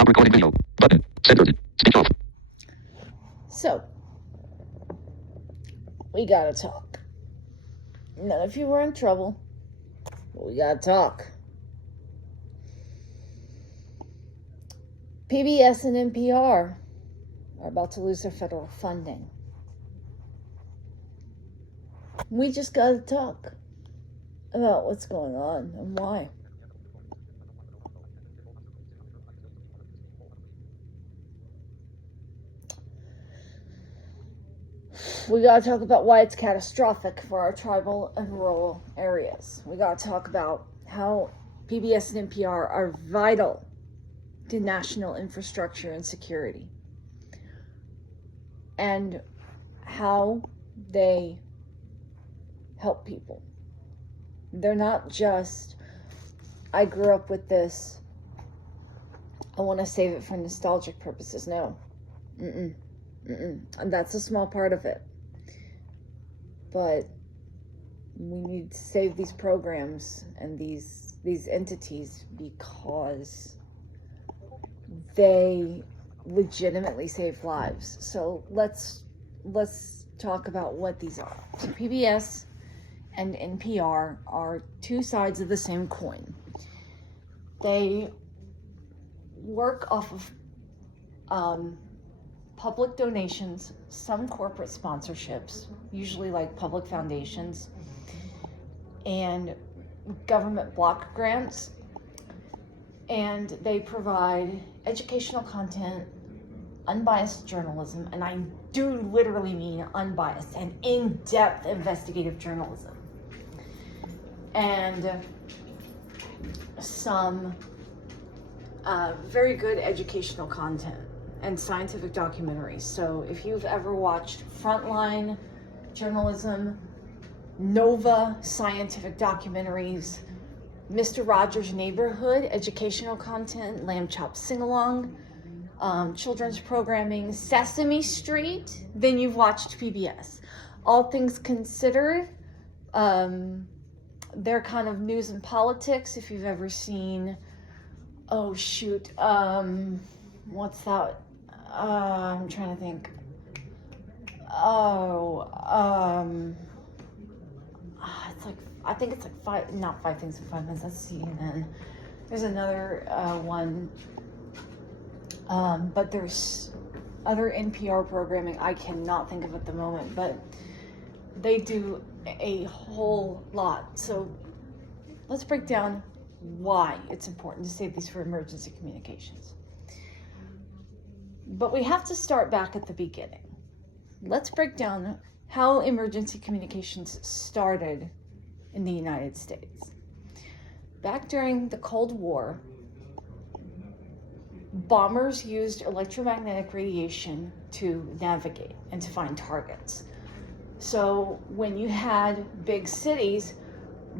Stop recording video. Button. Centered. Speech off. So, we gotta talk. None of you were in trouble, but we gotta talk. PBS and NPR are about to lose their federal funding. We just gotta talk about what's going on and why. We gotta talk about why it's catastrophic for our tribal and rural areas. We gotta talk about how PBS and NPR are vital to national infrastructure and security, and how they help people. They're not just, I grew up with this, I want to save it for nostalgic purposes. No. And that's a small part of it. But we need to save these programs and these entities because they legitimately save lives. So let's talk about what these are. So PBS and NPR are two sides of the same coin. They work off of public donations, some corporate sponsorships, usually like public foundations, and government block grants. And they provide educational content, unbiased journalism, and I do literally mean unbiased and in-depth investigative journalism, and some very good educational content and scientific documentaries. So if you've ever watched Frontline journalism, Nova scientific documentaries, Mr. Rogers' Neighborhood educational content, Lamb Chop Sing-Along, children's programming, Sesame Street, then you've watched PBS. All things considered, they're kind of news and politics. If you've ever seen, what's that? I'm trying to think. I think it's like not 5 Things in 5 Minutes, that's CNN. There's another one, but there's other NPR programming I cannot think of at the moment, but they do a whole lot. So let's break down why it's important to save these for emergency communications. But we have to start back at the beginning. Let's break down how emergency communications started in the United States. Back during the Cold War, bombers used electromagnetic radiation to navigate and to find targets. So when you had big cities,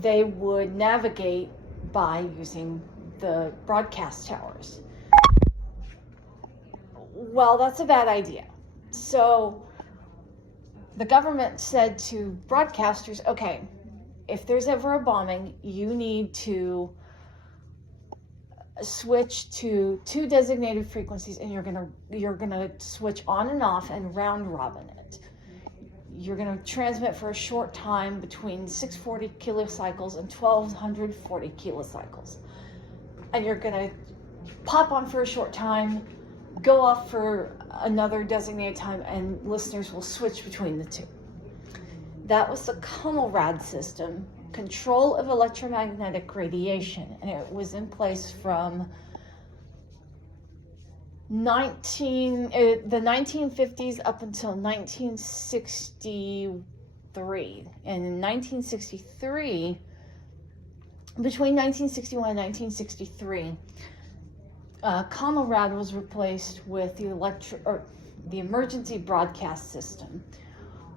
they would navigate by using the broadcast towers. Well, that's a bad idea. So the government said to broadcasters, okay, if there's ever a bombing, you need to switch to 2 designated frequencies, and you're gonna switch on and off and round robin it. You're gonna transmit for a short time between 640 kilocycles and 1240 kilocycles, and you're gonna pop on for a short time, go off for another designated time, and listeners will switch between the two. That was the COMELRAD system, control of electromagnetic radiation, and it was in place from the 1950s up until 1963. And in 1963, between 1961 and 1963, COMELRAD was replaced with the emergency broadcast system,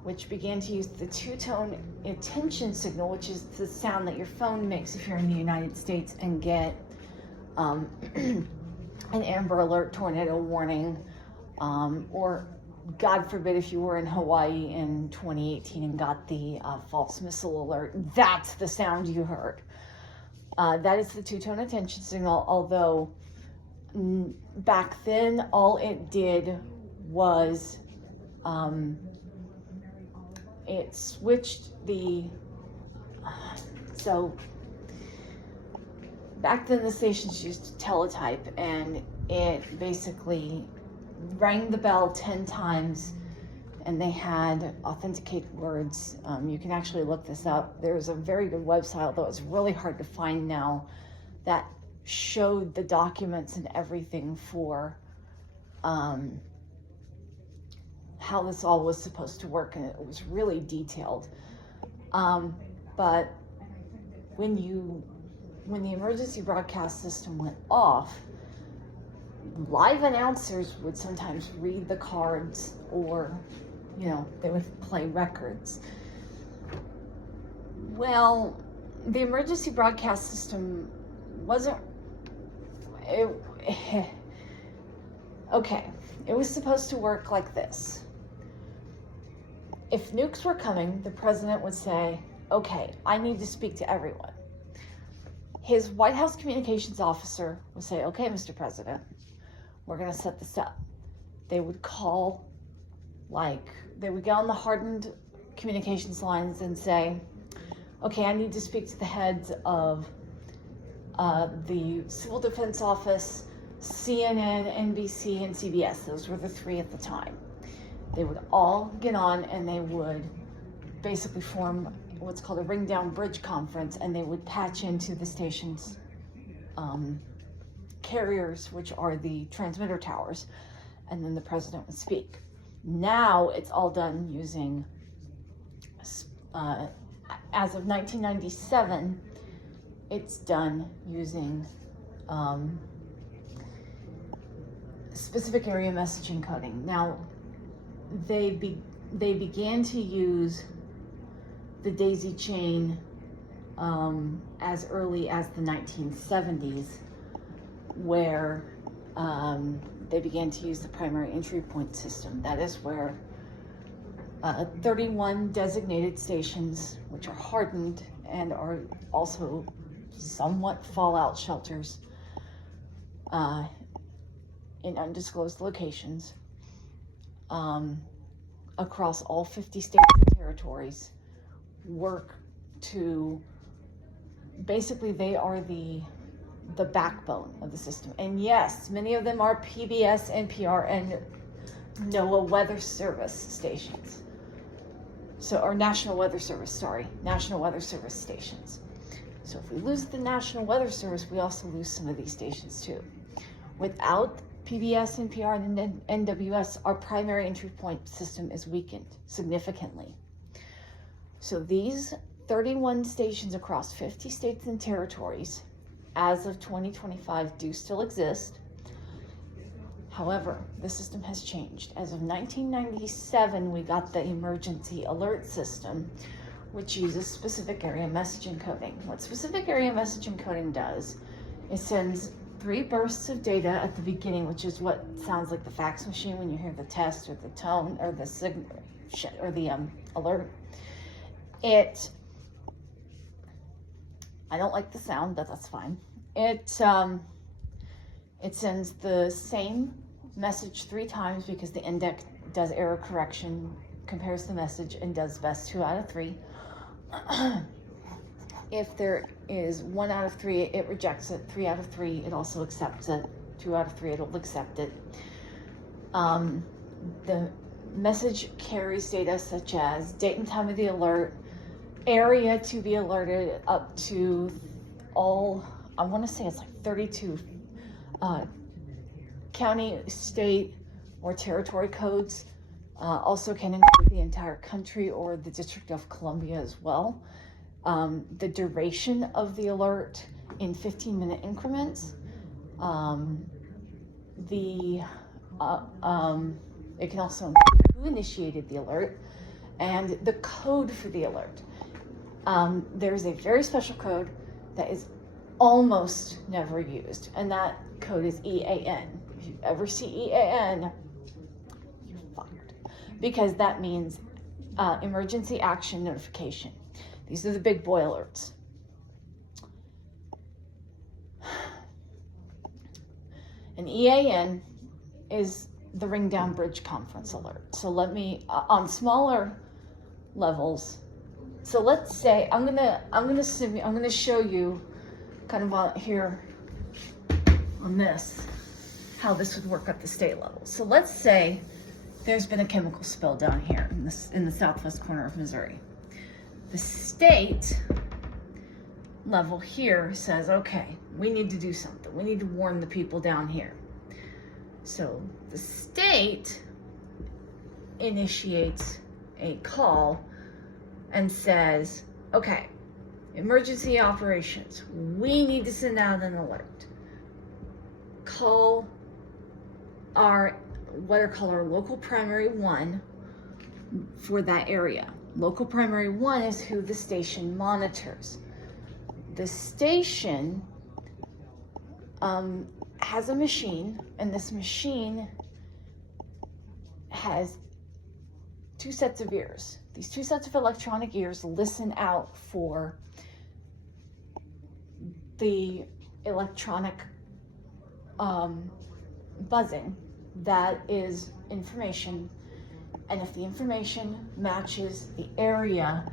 which began to use the two-tone attention signal, which is the sound that your phone makes if you're in the United States and get an Amber Alert, tornado warning, or God forbid if you were in Hawaii in 2018 and got the false missile alert. That's the sound you heard. That is the two-tone attention signal, although back then, all it did was it switched the, so back then the stations used teletype, and it basically rang the bell 10 times, and they had authenticated words. You can actually look this up. There's a very good website, although it's really hard to find now, that showed the documents and everything for how this all was supposed to work, and it was really detailed. But when the emergency broadcast system went off, live announcers would sometimes read the cards, or they would play records. Well, the emergency broadcast system wasn't okay. It was supposed to work like this. If nukes were coming, the president would say, okay, I need to speak to everyone. His White House communications officer would say, okay, Mr. President, we're going to set this up. They would call, they would get on the hardened communications lines and say, okay, I need to speak to the heads of the Civil Defense Office, CNN, NBC, and CBS. Those were the three at the time. They would all get on, and they would basically form what's called a ring down bridge conference, and they would patch into the station's carriers, which are the transmitter towers, and then the president would speak. Now it's all done using, as of 1997, it's done using specific area message encoding. Now, they began to use the daisy chain as early as the 1970s, where they began to use the primary entry point system. That is where 31 designated stations, which are hardened and are also somewhat fallout shelters in undisclosed locations across all 50 states and territories, work to, basically they are the backbone of the system. And yes, many of them are PBS, NPR, and NOAA Weather Service stations. Or National Weather Service stations. So if we lose the National Weather Service, we also lose some of these stations too. Without PBS, NPR, and NWS, our primary entry point system is weakened significantly. So these 31 stations across 50 states and territories, as of 2025, do still exist. However, the system has changed. As of 1997, we got the emergency alert system, which uses specific area message encoding. What specific area message encoding does, it sends 3 bursts of data at the beginning, which is what sounds like the fax machine when you hear the test or the tone or the signal or the alert. I don't like the sound, but that's fine. It sends the same message 3 times because the index does error correction, compares the message, and does best 2 out of 3. If there is 1 out of 3, it rejects it. 3 out of 3, it also accepts it. 2 out of 3, it'll accept it. The message carries data such as date and time of the alert, area to be alerted, up to all, I want to say it's like 32 county, state, or territory codes. Also can include the entire country or the District of Columbia as well. The duration of the alert in 15-minute increments. It can also include who initiated the alert and the code for the alert. There's a very special code that is almost never used, and that code is EAN. If you ever see EAN, you're fired, because that means emergency action notification. These are the big boy alerts. An EAN is the Ring Down Bridge Conference Alert. So let me, on smaller levels, so let's say I'm gonna show you kind of on here on this how this would work at the state level. So let's say there's been a chemical spill down here in the southwest corner of Missouri. The state level here says, okay, we need to do something. We need to warn the people down here. So the state initiates a call and says, okay, emergency operations, we need to send out an alert. Call our, what are called our local primary 1 for that area. Local primary 1 is who the station monitors. The station has a machine, and this machine has 2 sets of ears. These 2 sets of electronic ears listen out for the electronic buzzing that is information, and if the information matches the area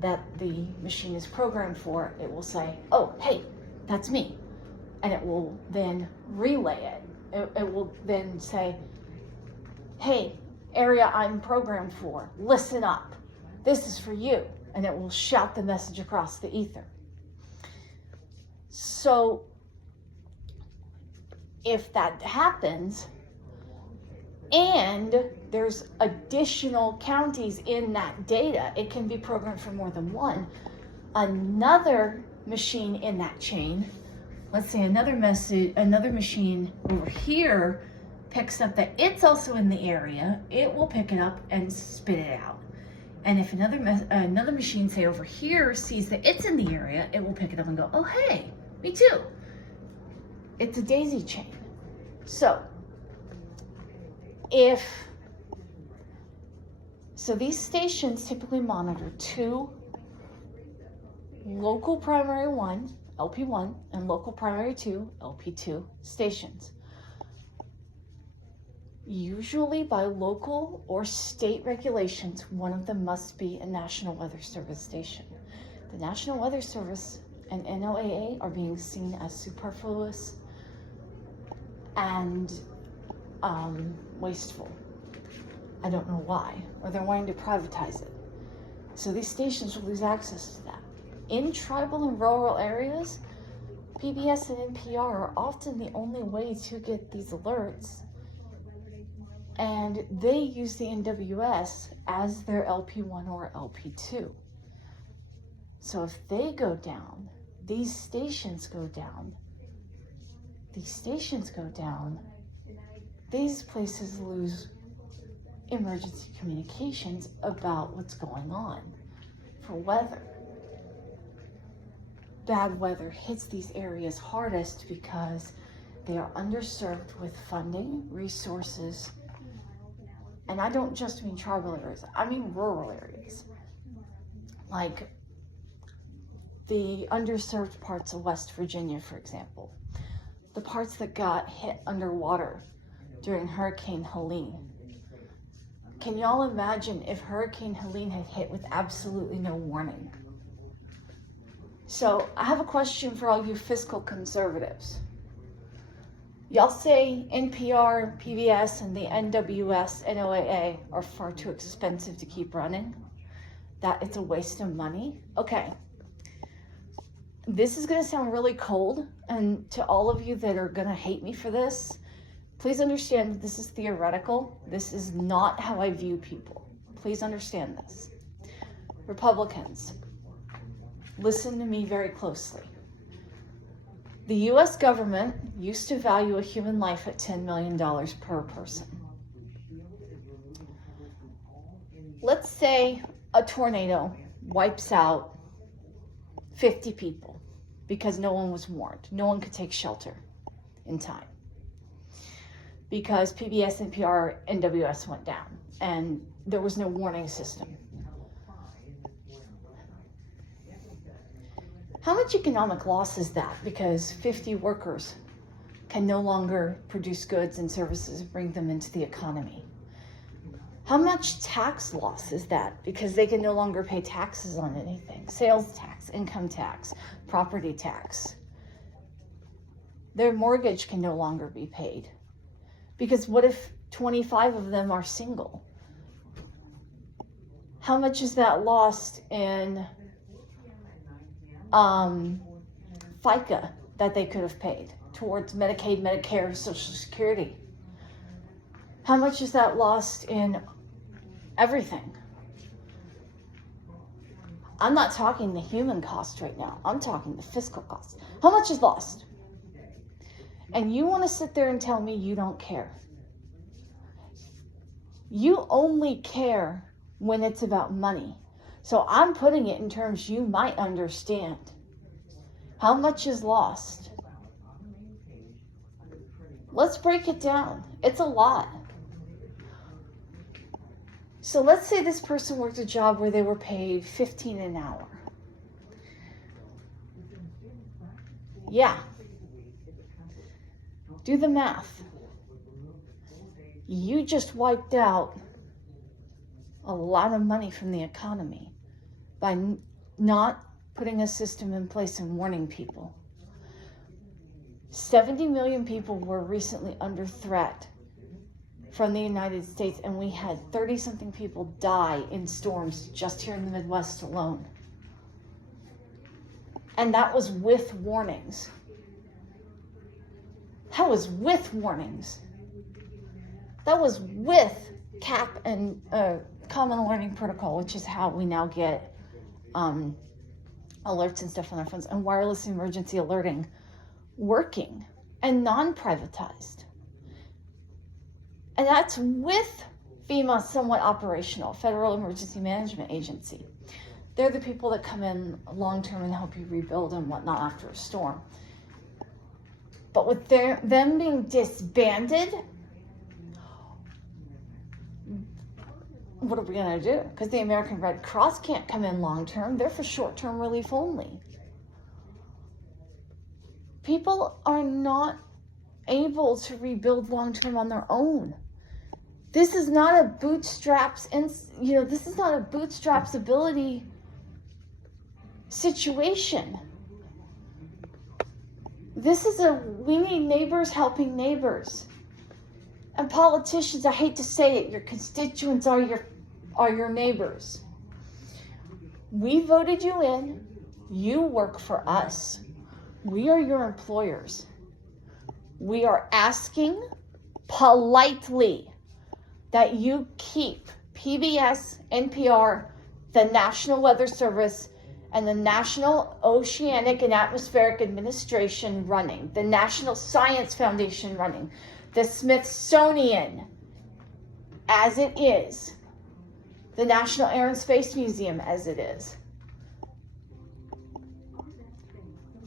that the machine is programmed for, it will say, oh, hey, that's me. And it will then relay it. It will then say, hey, area I'm programmed for, listen up. This is for you. And it will shout the message across the ether. So if that happens, and there's additional counties in that data, it can be programmed for more than one. Another machine in that chain, let's say another machine over here picks up that it's also in the area, it will pick it up and spit it out. And if another machine, say over here, sees that it's in the area, it will pick it up and go, oh, hey, me too. It's a daisy chain. So these stations typically monitor 2 local primary 1, LP1, and local primary 2, LP2 stations. Usually by local or state regulations, one of them must be a National Weather Service station. The National Weather Service and NOAA are being seen as superfluous and wasteful. I don't know why, or they're wanting to privatize it. So these stations will lose access to that. In tribal and rural areas, PBS and NPR are often the only way to get these alerts, and they use the NWS as their LP1 or LP2. So if they go down, these stations go down, these places lose emergency communications about what's going on for weather. Bad weather hits these areas hardest because they are underserved with funding, resources, and I don't just mean tribal areas, I mean rural areas. Like the underserved parts of West Virginia, for example. The parts that got hit underwater during Hurricane Helene. Can y'all imagine if Hurricane Helene had hit with absolutely no warning? So I have a question for all you fiscal conservatives. Y'all say NPR, PBS, and the NWS, NOAA are far too expensive to keep running? That it's a waste of money? Okay. This is gonna sound really cold, and to all of you that are gonna hate me for this, please understand that this is theoretical. This is not how I view people. Please understand this. Republicans, listen to me very closely. The US government used to value a human life at $10 million per person. Let's say a tornado wipes out 50 people because no one was warned. No one could take shelter in time. Because PBS, NPR, NWS went down and there was no warning system. How much economic loss is that? Because 50 workers can no longer produce goods and services and bring them into the economy. How much tax loss is that? Because they can no longer pay taxes on anything. Sales tax, income tax, property tax. Their mortgage can no longer be paid. Because what if 25 of them are single? How much is that lost in FICA that they could have paid towards Medicaid, Medicare, Social Security? How much is that lost in everything? I'm not talking the human cost right now. I'm talking the fiscal cost. How much is lost? And you want to sit there and tell me you don't care. You only care when it's about money. So I'm putting it in terms you might understand. How much is lost? Let's break it down. It's a lot. So let's say this person worked a job where they were paid $15 an hour. Yeah. Do the math. You just wiped out a lot of money from the economy by not putting a system in place and warning people. 70 million people were recently under threat from the United States, and we had 30-something people die in storms just here in the Midwest alone. And that was with warnings. That was with warnings. That was with CAP and Common Learning Protocol, which is how we now get alerts and stuff on our phones, and wireless emergency alerting working and non-privatized. And that's with FEMA somewhat operational, Federal Emergency Management Agency. They're the people that come in long-term and help you rebuild and whatnot after a storm. But with them being disbanded, what are we going to do? Because the American Red Cross can't come in long-term. They're for short-term relief only. People are not able to rebuild long-term on their own. This is not a bootstraps, this is not a bootstraps ability situation. This is we need neighbors helping neighbors. And politicians, I hate to say it, your constituents are your neighbors. We voted you in. You work for us. We are your employers. We are asking politely that you keep PBS, NPR, the National Weather Service, and the National Oceanic and Atmospheric Administration running, the National Science Foundation running, the Smithsonian as it is, the National Air and Space Museum as it is.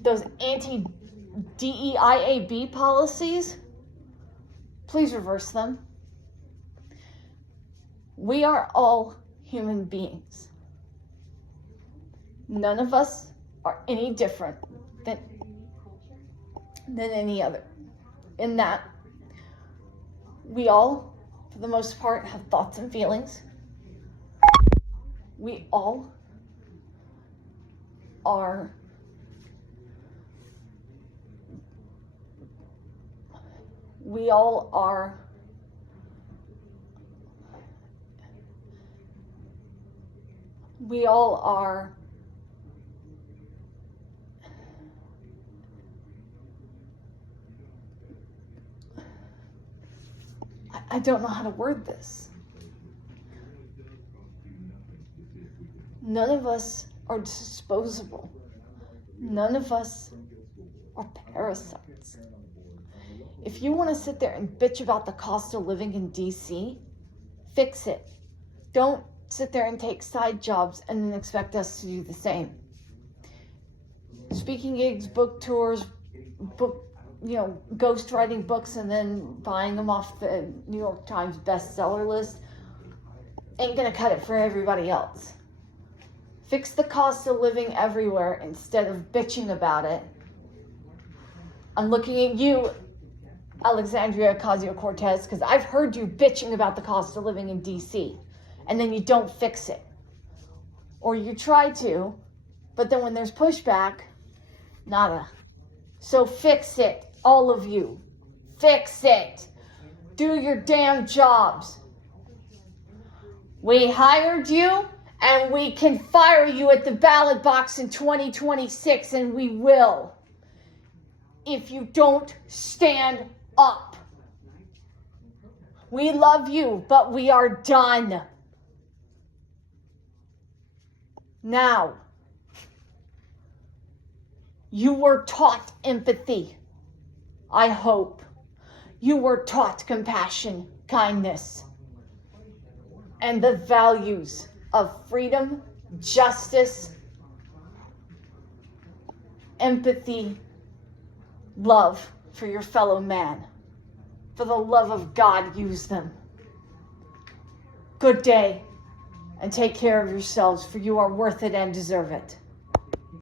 Those anti-DEIAB policies, please reverse them. We are all human beings. None of us are any different than any other. In that, we all, for the most part, have thoughts and feelings. We all are I don't know how to word this. None of us are disposable. None of us are parasites. If you want to sit there and bitch about the cost of living in DC, fix it. Don't sit there and take side jobs and then expect us to do the same. Speaking gigs, book tours, ghostwriting books and then buying them off the New York Times bestseller list ain't gonna cut it for everybody else. Fix the cost of living everywhere instead of bitching about it. I'm looking at you, Alexandria Ocasio-Cortez, because I've heard you bitching about the cost of living in DC, and then you don't fix it. Or you try to, but then when there's pushback, nada. So fix it, all of you. Fix it. Do your damn jobs. We hired you, and we can fire you at the ballot box in 2026, and we will. If you don't stand up. We love you, but we are done. Now, you were taught empathy, I hope. You were taught compassion, kindness, and the values of freedom, justice, empathy, love for your fellow man. For the love of God, use them. Good day, and take care of yourselves, for you are worth it and deserve it.